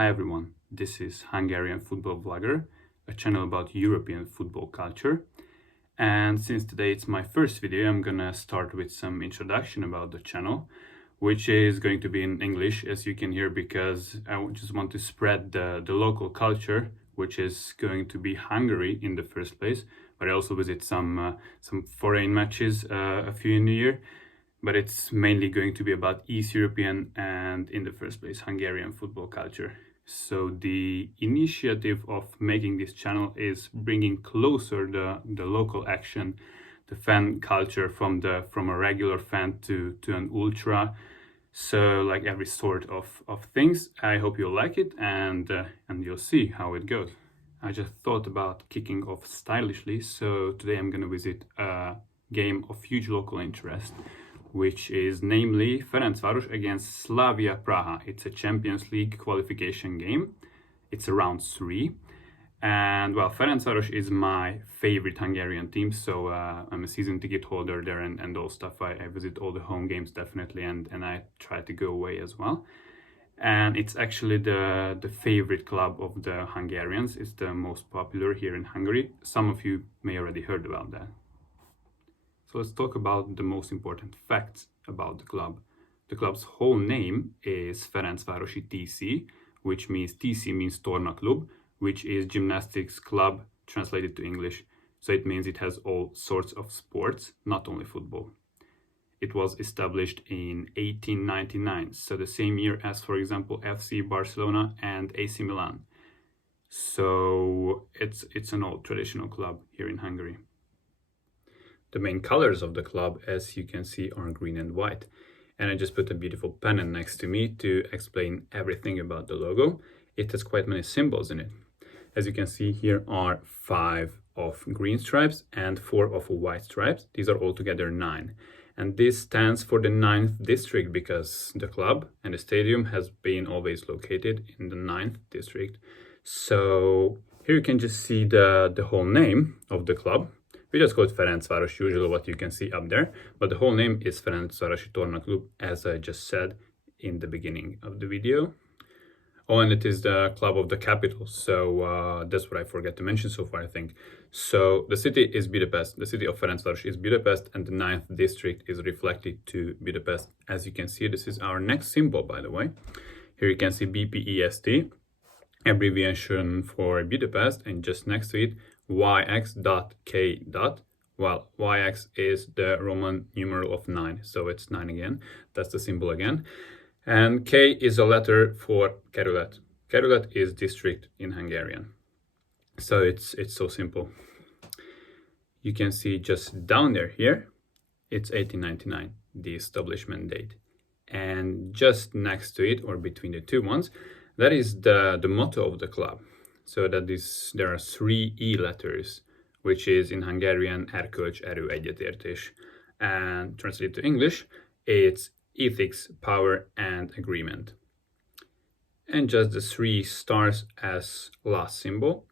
Hi everyone, this is Hungarian Football Vlogger, a channel about European football culture. And since today it's my first video, I'm gonna start with some introduction about the channel, which is going to be in English, as you can hear, because I just want to spread the local culture, which is going to be Hungary in the first place, but I also visit some foreign matches, a few in the year. But it's mainly going to be about East European and, in the first place, Hungarian football culture. So the initiative of making this channel is bringing closer the local action, the fan culture from a regular fan to an ultra. So like every sort of things. I hope you'll like it and you'll see how it goes. I just thought about kicking off stylishly, so today I'm gonna visit a game of huge local interest, which is namely FERENCVÁros against SLAVIA Praha. It's a Champions League qualification game. It's a round 3. And well, FERENCVÁros is my favorite Hungarian team, so I'm a season ticket holder there and all stuff. I visit all the home games definitely, and I try to go away as well. And it's actually the favorite club of the Hungarians. It's the most popular here in Hungary. Some of you may already heard about that. So let's talk about the most important facts about the club. The club's whole name is Ferencvárosi TC, which means TC means Torna Klub, which is gymnastics club translated to English. So it means it has all sorts of sports, not only football. It was established in 1899, so the same year as, for example, FC Barcelona and AC Milan. So it's an old traditional club here in Hungary. The main colors of the club, as you can see, are green and white. And I just put a beautiful pennant next to me to explain everything about the logo. It has quite many symbols in it. As you can see, here are 5 of green stripes and 4 of white stripes. These are altogether 9. And this stands for the 9th district because the club and the stadium has been always located in the 9th district. So here you can just see the whole name of the club. We just call it Ferencváros, usually what you can see up there, but the whole name is Ferencvárosi Torna Klub, as I just said in the beginning of the video. Oh, and it is the club of the capital, so that's what I forget to mention so far, I think. So the city is Budapest, the city of Ferencváros is Budapest, and the 9th district is reflected to Budapest. As you can see, this is our next symbol, by the way. Here you can see BPEST, abbreviation for Budapest, and just next to it, YX.K. Well, YX is the Roman numeral of 9, so it's 9 again. That's the symbol again. And K is a letter for Kerület. Kerület is district in Hungarian. So it's so simple. You can see just down there here, it's 1899, the establishment date. And just next to it, or between the two ones, that is the motto of the club. So that is, there are 3 E letters, which is in Hungarian Erkölcs, erő, egyetértés. And translated to English, it's ethics, power, and agreement. And just the 3 stars as last symbol.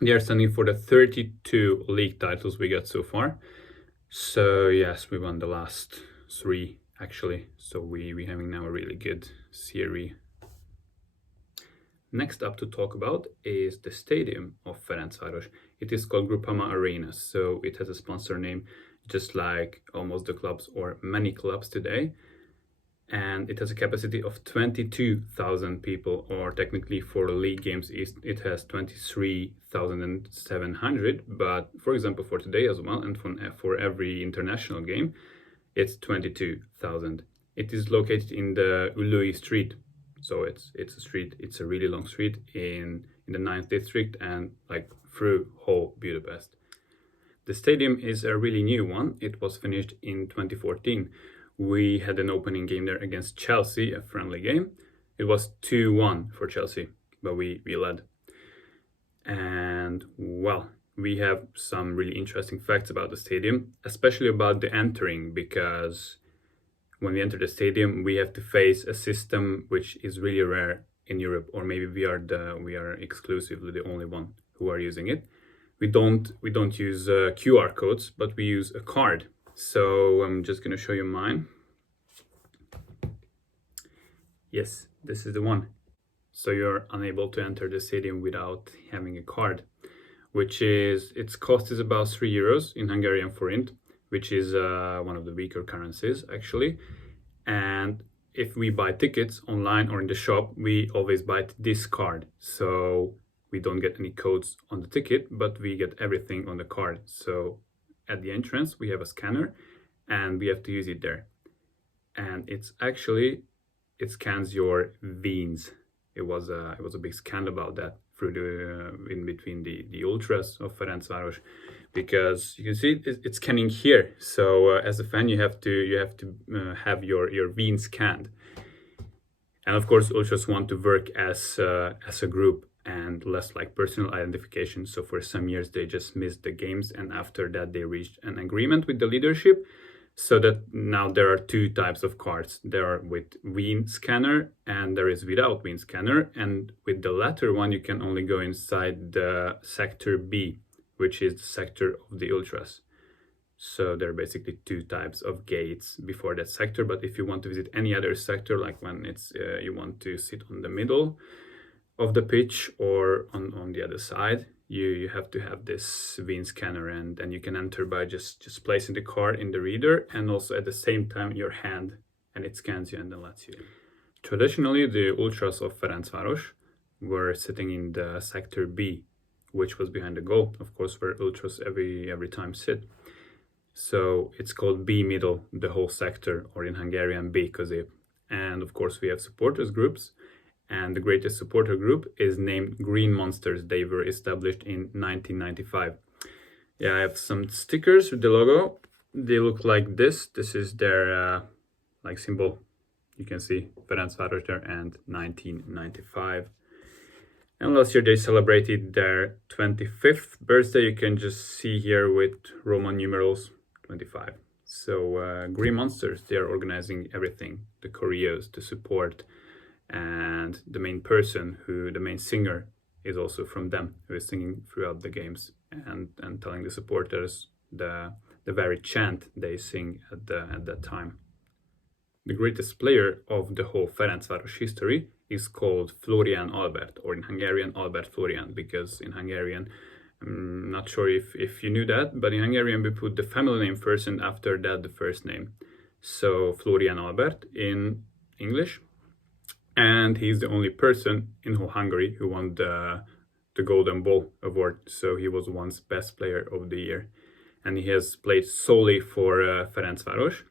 They are standing for the 32 league titles we got so far. So yes, we won the last 3 actually. So we're having now a really good series. Next up to talk about is the stadium of Ferencváros. It is called Groupama Arena, so it has a sponsor name just like almost the clubs or many clubs today. And it has a capacity of 22,000 people, or technically for league games it has 23,700, but for example for today as well and for every international game it's 22,000. It is located in the Üllői Street. So it's a street, it's a really long street in the 9th district and like through whole Budapest. The stadium is a really new one. It was finished in 2014. We had an opening game there against Chelsea, a friendly game. It was 2-1 for Chelsea, but we led. And well, we have some really interesting facts about the stadium, especially about the entering, because when we enter the stadium, we have to face a system which is really rare in Europe, or maybe we are exclusively the only one who are using it. We don't use QR codes, but we use a card. So I'm just gonna show you mine. Yes, this is the one. so you're unable to enter the stadium without having a card, which is, its cost is about €3 in Hungarian forint, which is one of the weaker currencies actually. And if we buy tickets online or in the shop, we always buy this card. So we don't get any codes on the ticket, but we get everything on the card. So at the entrance, we have a scanner and we have to use it there. And it's actually, it scans your veins. It was a big scandal about that through the in between the ultras of Ferencváros, because you can see it's scanning here. So as a fan, you have to have your veins scanned. And of course, ultras want to work as a group and less like personal identification. So for some years they just missed the games, and after that they reached an agreement with the leadership, so that now there are two types of cards. There are with vein scanner and there is without vein scanner. And with the latter one, you can only go inside the sector B, which is the sector of the ultras. So there are basically two types of gates before that sector. But if you want to visit any other sector, like when it's you want to sit on the middle of the pitch or on the other side, you have to have this vein scanner, and then you can enter by just placing the card in the reader and also at the same time your hand, and it scans you and then lets you in. Traditionally, the ultras of Ferencváros were sitting in the sector B, which was behind the goal, of course, where ultras every time sit. So it's called B middle, the whole sector, or in Hungarian B közép. And of course we have supporters groups, and the greatest supporter group is named Green Monsters. They were established in 1995. Yeah, I have some stickers with the logo. They look like this. This is their like symbol. You can see Ferencváros there and 1995. And last year they celebrated their 25th birthday. You can just see here with Roman numerals 25. So Green Monsters, they are organizing everything, the choreos, the support, and the main person, the main singer, is also from them, who is singing throughout the games and telling the supporters the very chant they sing at that time. The greatest player of the whole Ferencváros history is called Florian Albert, or in Hungarian Albert Florian, because in Hungarian, I'm not sure if you knew that, but in Hungarian we put the family name first and after that the first name. So Florian Albert in English. And he's the only person in whole Hungary who won the Golden Ball award. So he was once best player of the year. And he has played solely for Ferencváros.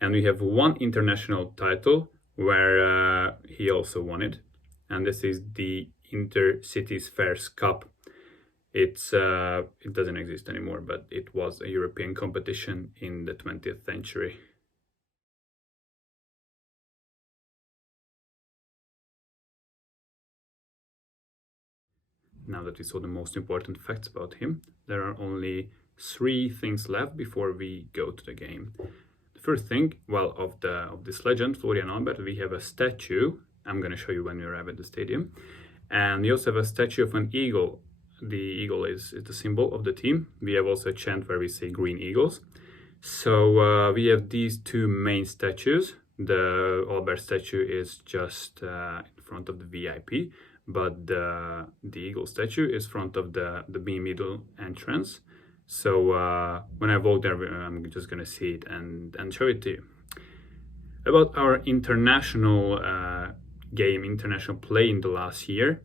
And we have one international title where he also won it. And this is the Intercities Fairs Cup. It doesn't exist anymore, but it was a European competition in the 20th century. Now that we saw the most important facts about him, there are only 3 things left before we go to the game. The first thing, well, of this legend, Florian Albert, we have a statue. I'm going to show you when we arrive at the stadium. And we also have a statue of an eagle. The eagle is the symbol of the team. We have also a chant where we say Green Eagles. So we have these 2 main statues. The Albert statue is just in front of the VIP, but the eagle statue is front of the B middle entrance. So when I walk there, I'm just gonna see it and show it to you. About our international international play in the last year,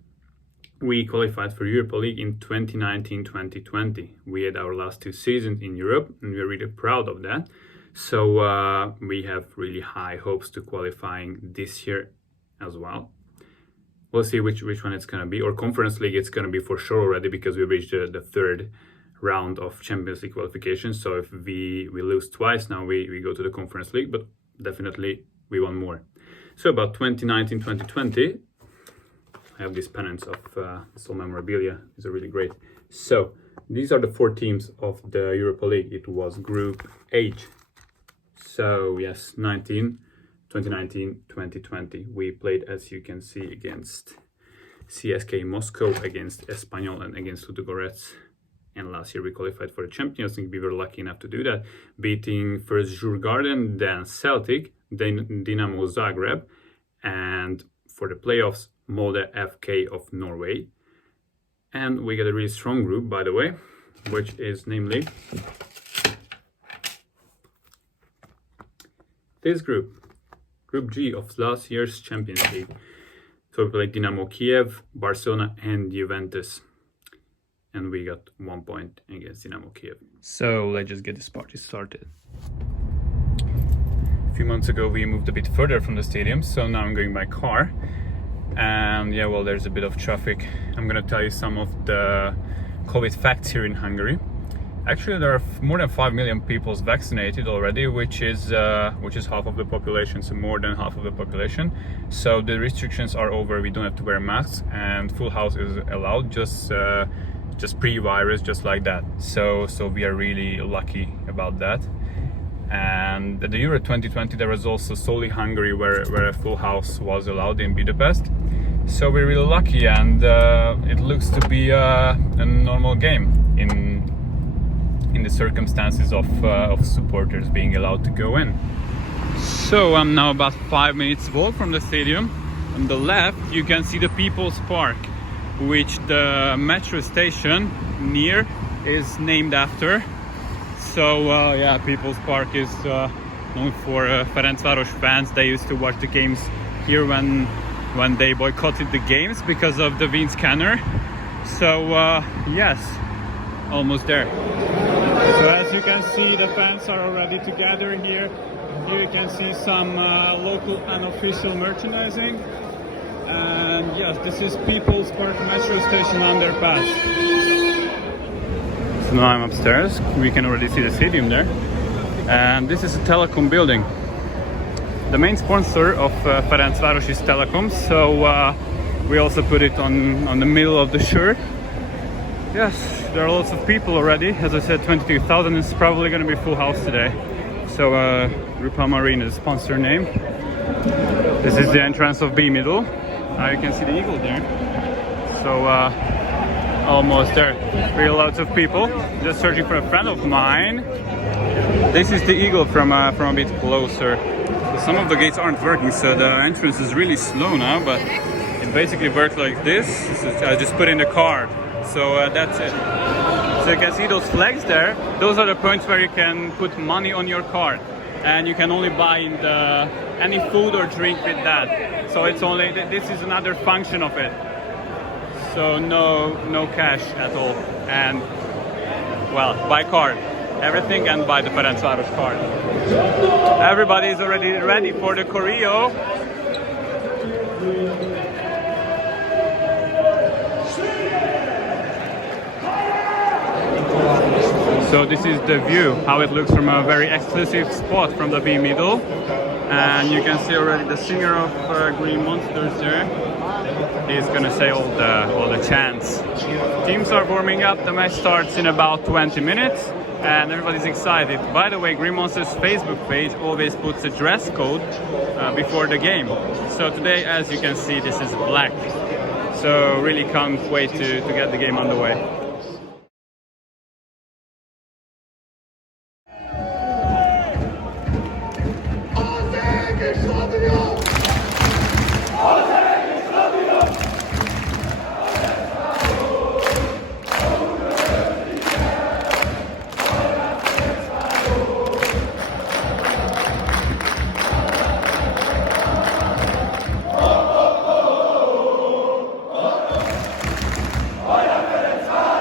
we qualified for Europa League in 2019-2020. We had our last 2 seasons in Europe, and we're really proud of that. So we have really high hopes to qualifying this year as well. We'll see which one it's going to be. Or Conference League, it's going to be for sure already, because we reached the 3rd round of Champions League qualification. So if we lose twice now, we go to the Conference League, but definitely we want more. So about 2019-2020, I have these pennants of Sol memorabilia. These are really great. So these are the 4 teams of the Europa League. It was Group H. So yes, 2019-2020. We played, as you can see, against CSK Moscow, against Espanyol, and against Ludogorets. And last year we qualified for the Champions League. We were lucky enough to do that, beating first Djurgården, then Celtic, then Dinamo Zagreb. And for the playoffs, Molde FK of Norway. And we got a really strong group, by the way, which is namely this group, Group G of last year's Champions League. So we played Dynamo Kiev, Barcelona and Juventus. And we got 1 point against Dynamo Kiev. So let's just get this party started. A few months ago we moved a bit further from the stadium, so now I'm going by car. And yeah, well, there's a bit of traffic. I'm gonna tell you some of the COVID facts here in Hungary. Actually, there are more than 5 million people vaccinated already, which is half of the population, so more than half of the population. So the restrictions are over. We don't have to wear masks, and full house is allowed, just pre-virus, just like that. So we are really lucky about that. And at the Euro 2020 there was also solely Hungary where a full house was allowed in Budapest. So we're really lucky, and it looks to be a normal game in the circumstances of supporters being allowed to go in. So I'm now about 5 minutes walk from the stadium. On the left you can see the People's Park, which the metro station near is named after. So yeah, People's Park is known for FERENCVÁros fans. They used to watch the games here when they boycotted the games because of the wind scanner. So yes, almost there. So as you can see, the fans are already together here. Here you can see some local unofficial merchandising. And yes, this is People's Park metro station underpass. So now I'm upstairs. We can already see the stadium there. And this is a telecom building. The main sponsor of FERENCVÁros is Telecom, so we also put it on the middle of the shirt. Yes, there are lots of people already. As I said, 22,000 is probably going to be full house today. So Grupa Marina is the sponsor name. This is the entrance of B middle. Now you can see the eagle there. So almost there. Really lots of people. Just searching for a friend of mine. This is the eagle from a bit closer. So some of the gates aren't working, so the entrance is really slow now, but it basically works like this. So I just put in the card. So that's it. So you can see those flags there. Those are the points where you can put money on your card, and you can only buy any food or drink with that. So it's only, this is another function of it. So no cash at all, and well, by card, everything, and by the FERENCVÁros card. Everybody is already ready for the choreo. So this is the view, how it looks from a very exclusive spot from the B middle. And you can see already the singer of Green Monsters there. He's gonna say all the chants. Teams are warming up. The match starts in about 20 minutes, and everybody's excited. By the way, Green Monsters Facebook page always puts a dress code before the game. So today, as you can see, this is black. So really can't wait to get the game underway. Feuer für den Zahn!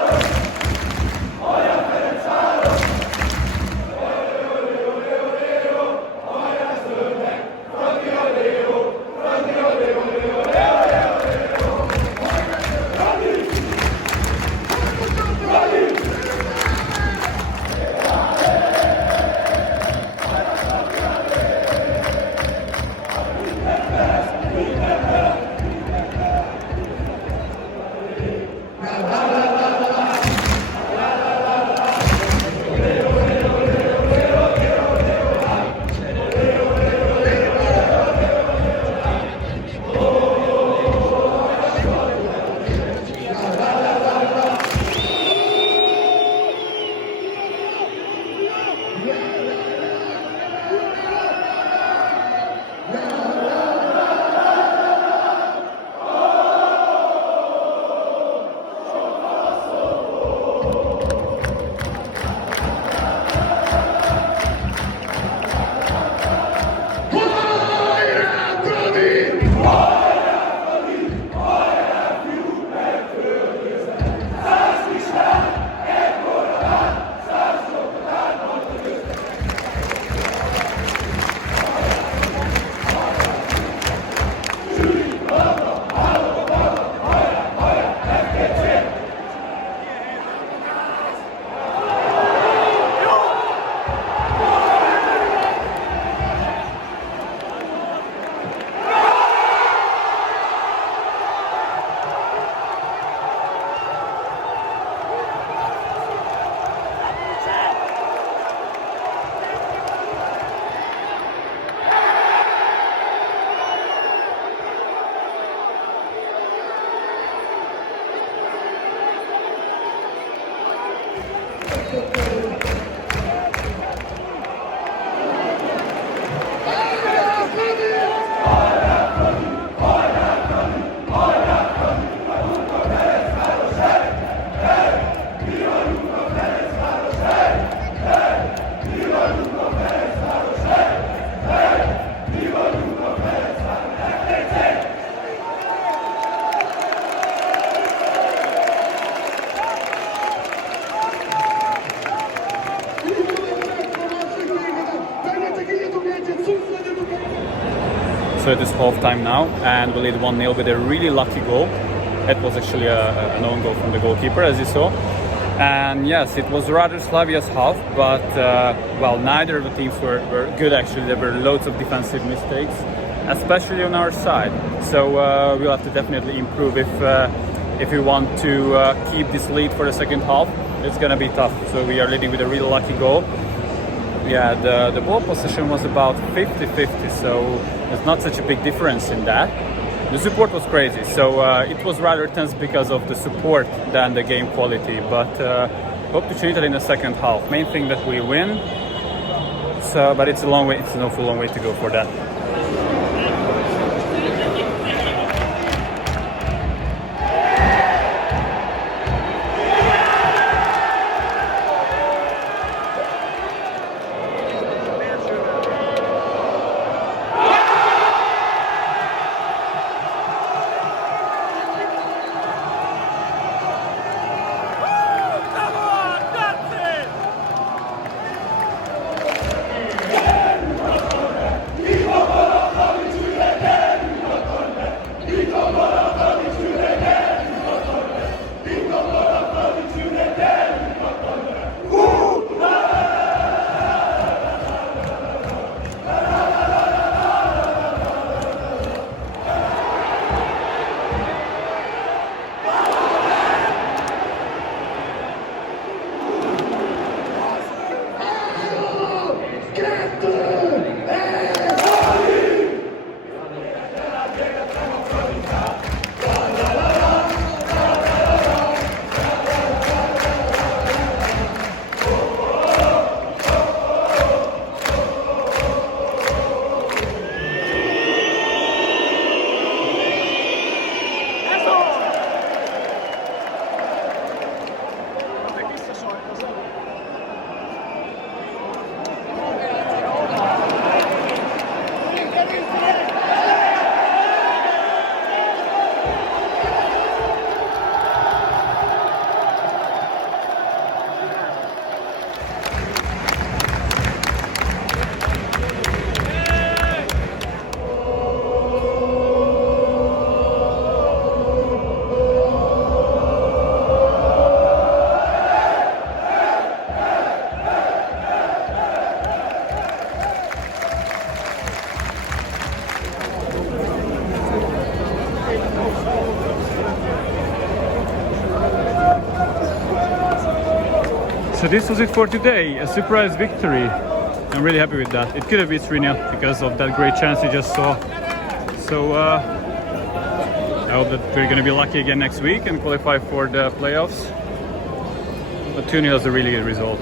So it is half time now, and we lead 1-0 with a really lucky goal. It was actually an own goal from the goalkeeper, as you saw. And yes, it was rather Slavia's half, but well, neither of the teams were good actually. There were loads of defensive mistakes, especially on our side. So we'll have to definitely improve if we want to keep this lead for the second half. It's gonna be tough. So we are leading with a really lucky goal. Yeah, the ball possession was about 50-50, so there's not such a big difference in that. The support was crazy, so it was rather tense because of the support than the game quality, but hope to change that in the second half. Main thing that we win, so, but it's a long way, it's an awful long way to go for that. So this was it for today, a surprise victory. I'm really happy with that. It could have been 3-0 because of that great chance you just saw. So I hope that we're going to be lucky again next week and qualify for the playoffs. But 2-0 is a really good result.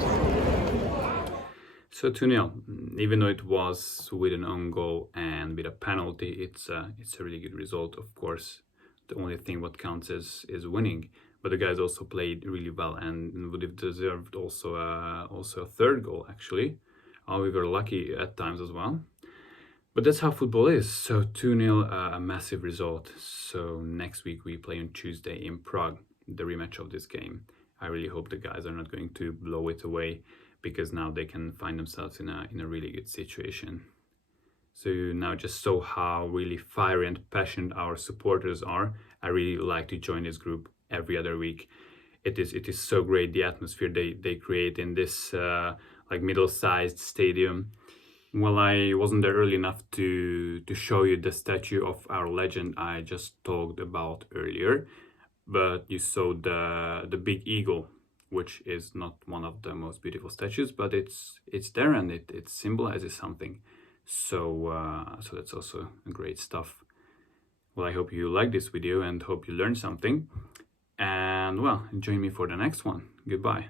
So 2-0, even though it was with an own goal and with a penalty, it's a really good result. Of course, the only thing what counts is winning. But the guys also played really well and would have deserved also a third goal actually. We were lucky at times as well. But that's how football is. So 2-0, a massive result. So next week we play on Tuesday in Prague, the rematch of this game. I really hope the guys are not going to blow it away, because now they can find themselves in a really good situation. So now just saw how really fiery and passionate our supporters are. I really like to join this group every other week. It is so great, the atmosphere they create in this like middle-sized stadium. Well, I wasn't there early enough to show you the statue of our legend I just talked about earlier, but you saw the big eagle, which is not one of the most beautiful statues, but it's there and it symbolizes something. So so that's also great stuff. Well, I hope you liked this video and hope you learned something. And well, join me for the next one. Goodbye.